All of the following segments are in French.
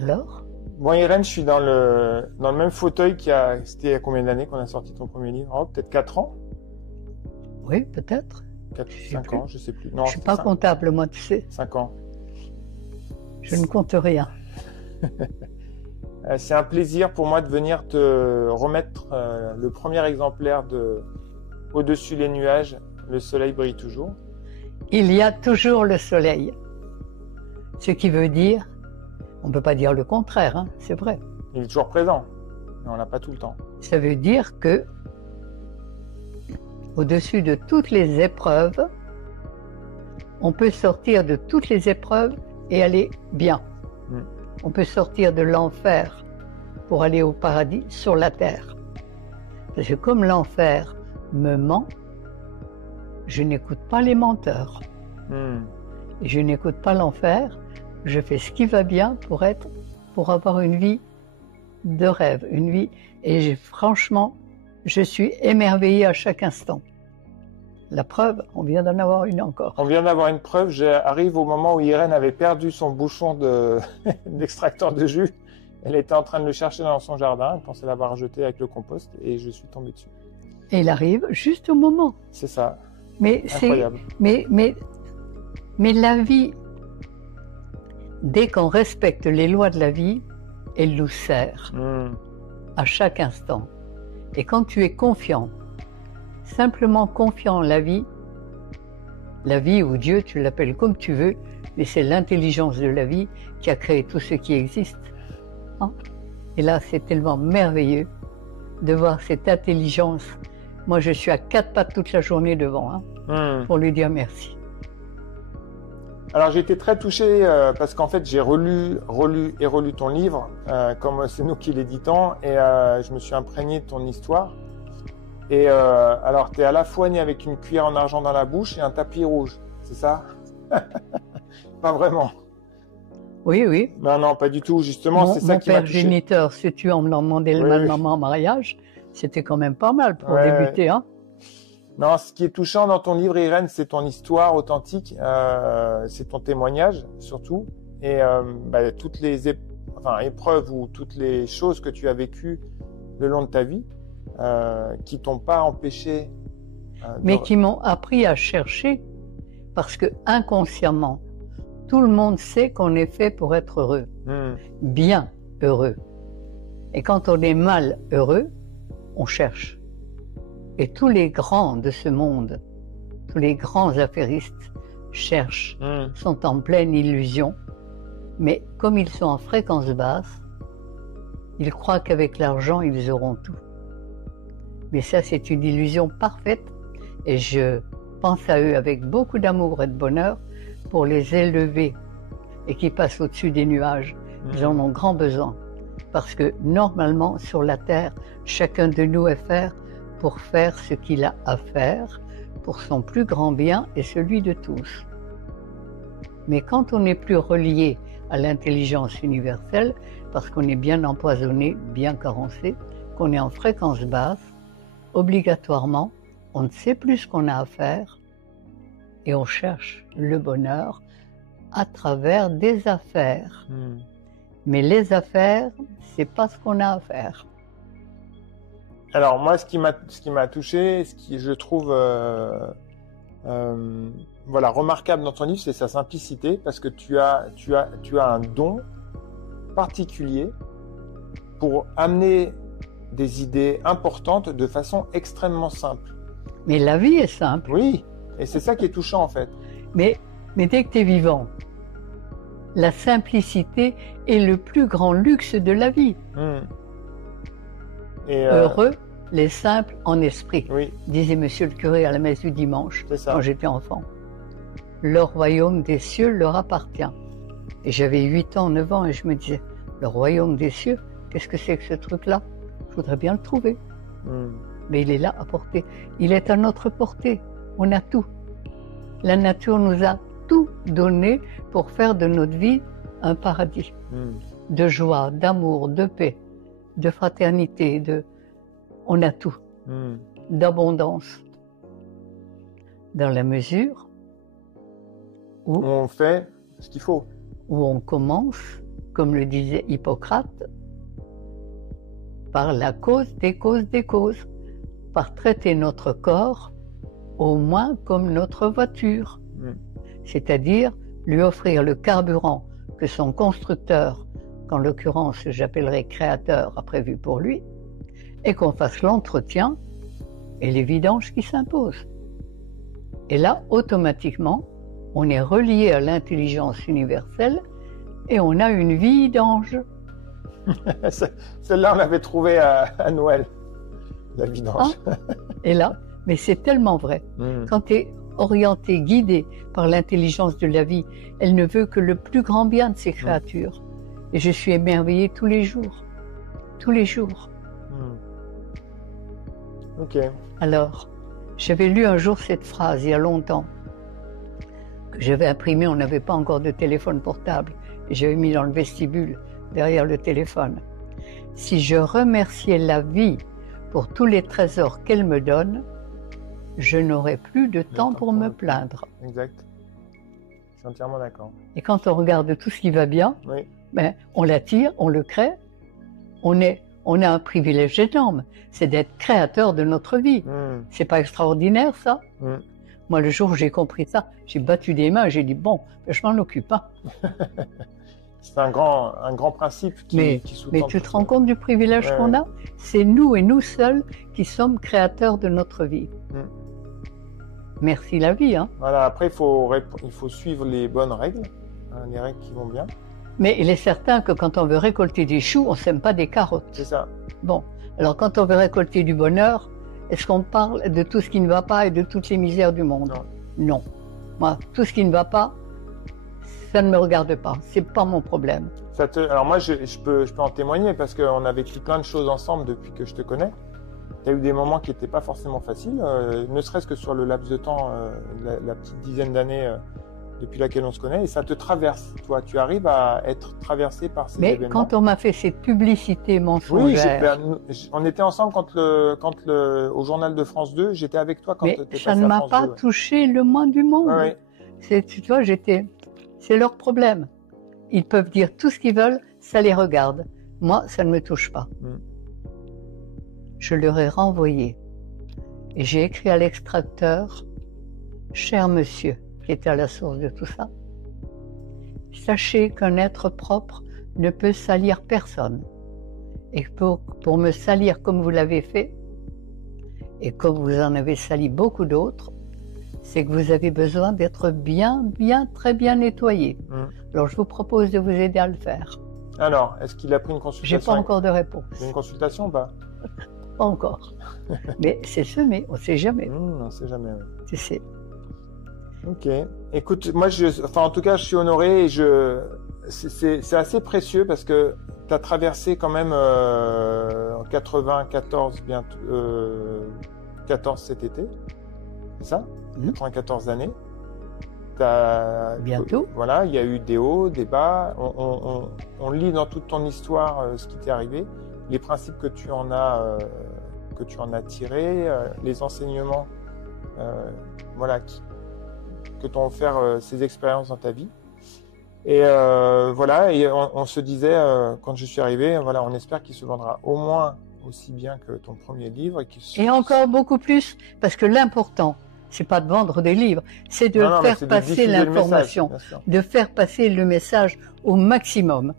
Alors? Bon, Irène, je suis dans le même fauteuil c'était il y a combien d'années qu'on a sorti ton premier livre? Oh, peut-être 4 ans? Oui, peut-être. 4, Je sais 5 plus. ans, je sais plus. Non, Je suis pas comptable, moi, tu sais. 5 ans. Je ne compte rien. C'est un plaisir pour moi de venir te remettre le premier exemplaire de Au-dessus les nuages, le soleil brille toujours. Il y a toujours le soleil. Ce qui veut dire, on ne peut pas dire le contraire, hein, c'est vrai. Il est toujours présent, mais on l'a pas tout le temps. Ça veut dire que, au-dessus de toutes les épreuves, on peut sortir de toutes les épreuves et aller bien. On peut sortir de l'enfer pour aller au paradis sur la terre. Parce que comme l'enfer me ment, je n'écoute pas les menteurs. Et je n'écoute pas l'enfer, je fais ce qui va bien pour avoir une vie de rêve, une vie. Et franchement, je suis émerveillée à chaque instant. La preuve, on vient d'en avoir une encore. On vient d'avoir une preuve. J'arrive au moment où Irène avait perdu son bouchon d'extracteur de jus. Elle était en train de le chercher dans son jardin. Elle pensait l'avoir jeté avec le compost et je suis tombé dessus. Et il arrive juste au moment. C'est ça. Mais incroyable. Mais la vie, dès qu'on respecte les lois de la vie, elle nous sert à chaque instant. Et quand tu es confiant, simplement confiant en la vie ou Dieu, tu l'appelles comme tu veux, mais c'est l'intelligence de la vie qui a créé tout ce qui existe. Hein? Et là, c'est tellement merveilleux de voir cette intelligence. Moi, je suis à 4 pattes toute la journée devant, pour lui dire merci. Alors, j'ai été très touché parce qu'en fait, j'ai relu ton livre, comme c'est nous qui l'éditons, et je me suis imprégné de ton histoire. Et alors, tu es à la fois né avec une cuillère en argent dans la bouche et un tapis rouge, c'est ça? Pas vraiment. Oui, oui. Non, pas du tout. Justement, c'est ça qui m'a touché. Mon père géniteur, si tu en me demandais le maman en mariage, c'était quand même pas mal pour débuter. Hein. Non, ce qui est touchant dans ton livre, Irène, c'est ton histoire authentique, c'est ton témoignage surtout, et toutes les épreuves ou toutes les choses que tu as vécues le long de ta vie, qui t'ont pas empêché. Mais qui m'ont appris à chercher, parce que inconsciemment, tout le monde sait qu'on est fait pour être heureux, bien heureux. Et quand on est mal heureux, on cherche. Et tous les grands de ce monde, tous les grands affairistes cherchent, sont en pleine illusion, mais comme ils sont en fréquence basse, ils croient qu'avec l'argent, ils auront tout. Mais ça, c'est une illusion parfaite, et je pense à eux avec beaucoup d'amour et de bonheur pour les élever et qui passent au-dessus des nuages. Ils en ont grand besoin, parce que normalement, sur la terre, chacun de nous est fait pour faire ce qu'il a à faire pour son plus grand bien et celui de tous. Mais quand on n'est plus relié à l'intelligence universelle, parce qu'on est bien empoisonné, bien carencé, qu'on est en fréquence basse, obligatoirement, on ne sait plus ce qu'on a à faire et on cherche le bonheur à travers des affaires. Mais les affaires, c'est pas ce qu'on a à faire. Alors moi, ce qui m'a touché, ce qui je trouve remarquable dans ton livre, c'est sa simplicité, parce que tu as un don particulier pour amener des idées importantes de façon extrêmement simple. Mais la vie est simple. Oui, et c'est ça qui est touchant en fait. Mais dès que tu es vivant, la simplicité est le plus grand luxe de la vie. Et heureux les simples en esprit, disait monsieur le curé à la messe du dimanche quand j'étais enfant. Leur royaume des cieux leur appartient. Et j'avais 8 ans, 9 ans et je me disais, le royaume des cieux, qu'est-ce que c'est que ce truc-là? Je voudrais bien le trouver. Mais il est là à portée. Il est à notre portée. On a tout. La nature nous a tout donné pour faire de notre vie un paradis. De joie, d'amour, de paix, de fraternité, on a tout. D'abondance. Dans la mesure où on fait ce qu'il faut. Où on commence comme le disait Hippocrate, par la cause des causes des causes, par traiter notre corps au moins comme notre voiture, c'est-à-dire lui offrir le carburant que son constructeur, qu'en l'occurrence j'appellerai créateur, a prévu pour lui, et qu'on fasse l'entretien et les vidanges qui s'imposent. Et là, automatiquement, on est relié à l'intelligence universelle et on a une vie d'ange. Celle-là, on l'avait trouvée à Noël, la vidange. Ah, et là, mais c'est tellement vrai. Quand tu es orienté, guidé par l'intelligence de la vie, elle ne veut que le plus grand bien de ses créatures. Et je suis émerveillée tous les jours. Tous les jours. Ok. Alors, j'avais lu un jour cette phrase, il y a longtemps, que j'avais imprimée, on n'avait pas encore de téléphone portable, et j'avais mis dans le vestibule, derrière le téléphone. Si je remerciais la vie pour tous les trésors qu'elle me donne, je n'aurais plus de temps pour me plaindre. Exact. Je suis entièrement d'accord. Et quand on regarde tout ce qui va bien, oui. Ben, on l'attire, on le crée, on a un privilège énorme, c'est d'être créateur de notre vie. C'est pas extraordinaire, ça? Moi, le jour où j'ai compris ça, j'ai battu des mains, j'ai dit, bon, je m'en occupe. Hein. C'est un grand principe qui sous-tend. Mais tu te rends compte du privilège qu'on a? C'est nous et nous seuls qui sommes créateurs de notre vie. Merci la vie. Hein. Voilà, après, il faut suivre les bonnes règles, les règles qui vont bien. Mais il est certain que quand on veut récolter des choux, on ne sème pas des carottes. C'est ça. Bon, alors quand on veut récolter du bonheur, est-ce qu'on parle de tout ce qui ne va pas et de toutes les misères du monde? Non. Moi, tout ce qui ne va pas, ça ne me regarde pas. C'est pas mon problème. Alors moi, je peux en témoigner parce qu'on a vécu plein de choses ensemble depuis que je te connais. Tu as eu des moments qui n'étaient pas forcément faciles, ne serait-ce que sur le laps de temps, la petite dizaine d'années depuis laquelle on se connaît, et ça te traverse. Toi, tu arrives à être traversé par ces événements. Mais quand on m'a fait cette publicité mensongère... Oui, on était ensemble au journal de France 2, j'étais avec toi quand tu étais passé à France 2. Mais ça ne m'a pas touché le moins du monde. Oui. Tu vois, c'est leur problème. Ils peuvent dire tout ce qu'ils veulent, ça les regarde. Moi, ça ne me touche pas. Je leur ai renvoyé. Et j'ai écrit à l'extracteur, « Cher monsieur, qui était à la source de tout ça, sachez qu'un être propre ne peut salir personne. Et pour me salir comme vous l'avez fait, et comme vous en avez sali beaucoup d'autres, c'est que vous avez besoin d'être très bien nettoyé. Alors je vous propose de vous aider à le faire. » Alors, est-ce qu'il a pris une consultation? J'ai pas encore de réponse. Une consultation ou pas? Pas encore. Mais c'est semé, on ne sait jamais. On ne sait jamais, oui. Tu sais. Ok. Écoute, moi, en tout cas, je suis honoré et c'est assez précieux parce que tu as traversé quand même en 94, bientôt 14 cet été, c'est ça? 94 années. Bientôt. Voilà, il y a eu des hauts, des bas. On lit dans toute ton histoire ce qui t'est arrivé, les principes que tu en as tirés, les enseignements, voilà, que t'ont offert ces expériences dans ta vie. Et voilà, et on se disait quand je suis arrivé, voilà, on espère qu'il se vendra au moins aussi bien que ton premier livre et encore beaucoup plus, parce que l'important, c'est pas de vendre des livres, c'est de faire passer l'information, de faire passer le message au maximum.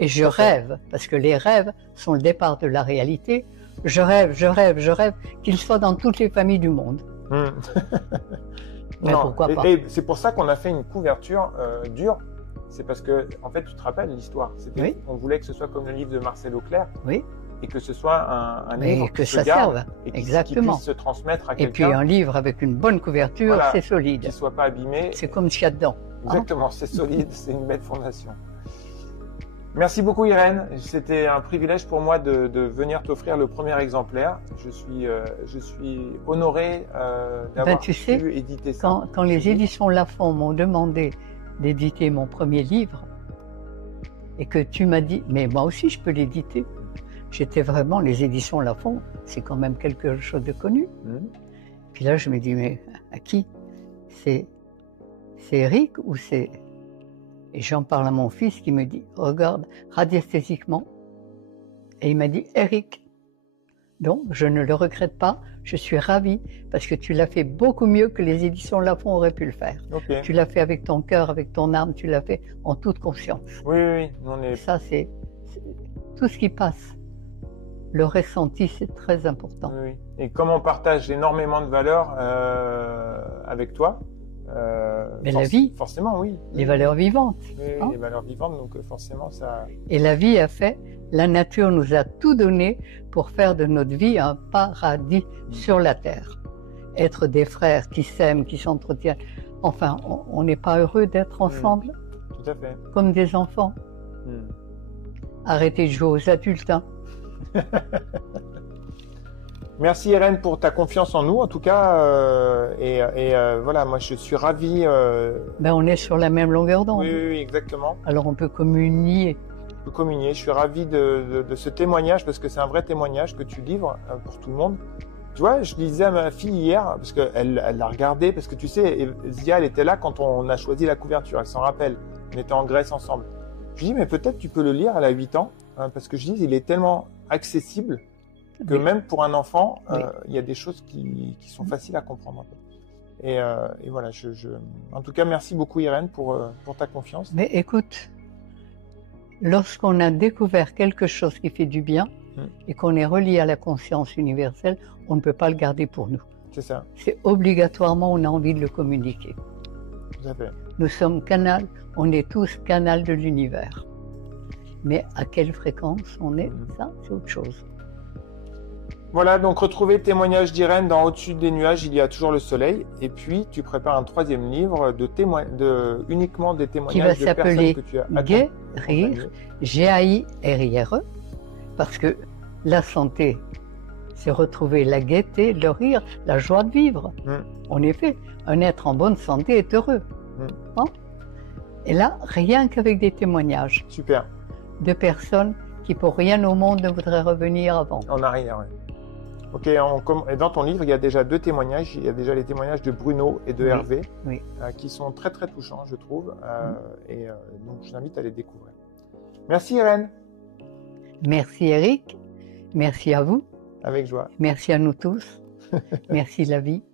Et je rêve, parce que les rêves sont le départ de la réalité. Je rêve qu'il soit dans toutes les familles du monde. Mais pourquoi pas? Et c'est pour ça qu'on a fait une couverture dure. C'est parce que, en fait, tu te rappelles l'histoire. On voulait que ce soit comme le livre de Marcel Auclair. Oui. Et que ce soit un livre que qui ça se garde serve. et qui Exactement. puisse se transmettre à quelqu'un. Et puis un livre avec une bonne couverture, voilà, c'est solide. Qui ne soit pas abîmé. C'est comme ce qu'il y a dedans. Exactement, c'est solide, c'est une belle fondation. Merci beaucoup Irène, c'était un privilège pour moi de venir t'offrir le premier exemplaire. Je suis honoré d'avoir pu éditer ça. Quand les éditions Lafon m'ont demandé d'éditer mon premier livre, et que tu m'as dit, mais moi aussi je peux l'éditer, j'étais vraiment, les éditions Lafon, c'est quand même quelque chose de connu. Puis là je me dis, mais à qui? C'est Eric ou c'est... Et j'en parle à mon fils qui me dit, regarde, radiesthésiquement. Et il m'a dit, Eric, donc je ne le regrette pas, je suis ravie parce que tu l'as fait beaucoup mieux que les éditions Lafon auraient pu le faire. Okay. Tu l'as fait avec ton cœur, avec ton âme, tu l'as fait en toute conscience. Oui. Ça, c'est tout ce qui passe. Le ressenti, c'est très important. Oui. Et comme on partage énormément de valeurs avec toi, mais la vie, forcément, oui. Les valeurs vivantes. Oui, les valeurs vivantes, donc forcément, ça... Et la vie a fait, la nature nous a tout donné pour faire de notre vie un paradis sur la terre. Être des frères qui s'aiment, qui s'entretiennent. Enfin, on n'est pas heureux d'être ensemble? Tout à fait. Comme des enfants. Arrêtez de jouer aux adultes, hein. Merci Irène pour ta confiance en nous, en tout cas, voilà, moi je suis ravi. On est sur la même longueur d'onde. Oui, exactement. Alors on peut communier. On peut communier. Je suis ravi de ce témoignage parce que c'est un vrai témoignage que tu livres pour tout le monde. Tu vois, je lisais à ma fille hier parce qu'elle l'a regardé, parce que tu sais, Zia, elle était là quand on a choisi la couverture, elle s'en rappelle. On était en Grèce ensemble. Je lui dis, mais peut-être tu peux le lire, elle a 8 ans, parce que je dis, il est tellement accessible que même pour un enfant, il y a des choses qui sont faciles à comprendre. Et voilà, en tout cas, merci beaucoup Irène pour ta confiance. Mais écoute, lorsqu'on a découvert quelque chose qui fait du bien et qu'on est relié à la conscience universelle, on ne peut pas le garder pour nous. C'est ça. C'est obligatoirement, on a envie de le communiquer. Tout à fait. Nous sommes canal, on est tous canal de l'univers. Mais à quelle fréquence on est, ça, c'est autre chose. Voilà, donc retrouvez Témoignages d'Irène dans Au-dessus des nuages, il y a toujours le soleil. Et puis, tu prépares un 3e livre uniquement des témoignages de personnes que tu as accompagnées. Guérir, G-A-I-R-I-R-E, parce que la santé, c'est retrouver la gaieté, le rire, la joie de vivre. En effet, un être en bonne santé est heureux. Hein? Et là, rien qu'avec des témoignages. Super. De personnes qui pour rien au monde ne voudraient revenir avant. En arrière, oui. Ok, et dans ton livre, il y a déjà 2 témoignages. Il y a déjà les témoignages de Bruno et de Hervé, qui sont très très touchants, je trouve. Donc, je t'invite à les découvrir. Merci Irène. Merci Eric. Merci à vous. Avec joie. Merci à nous tous. Merci la vie.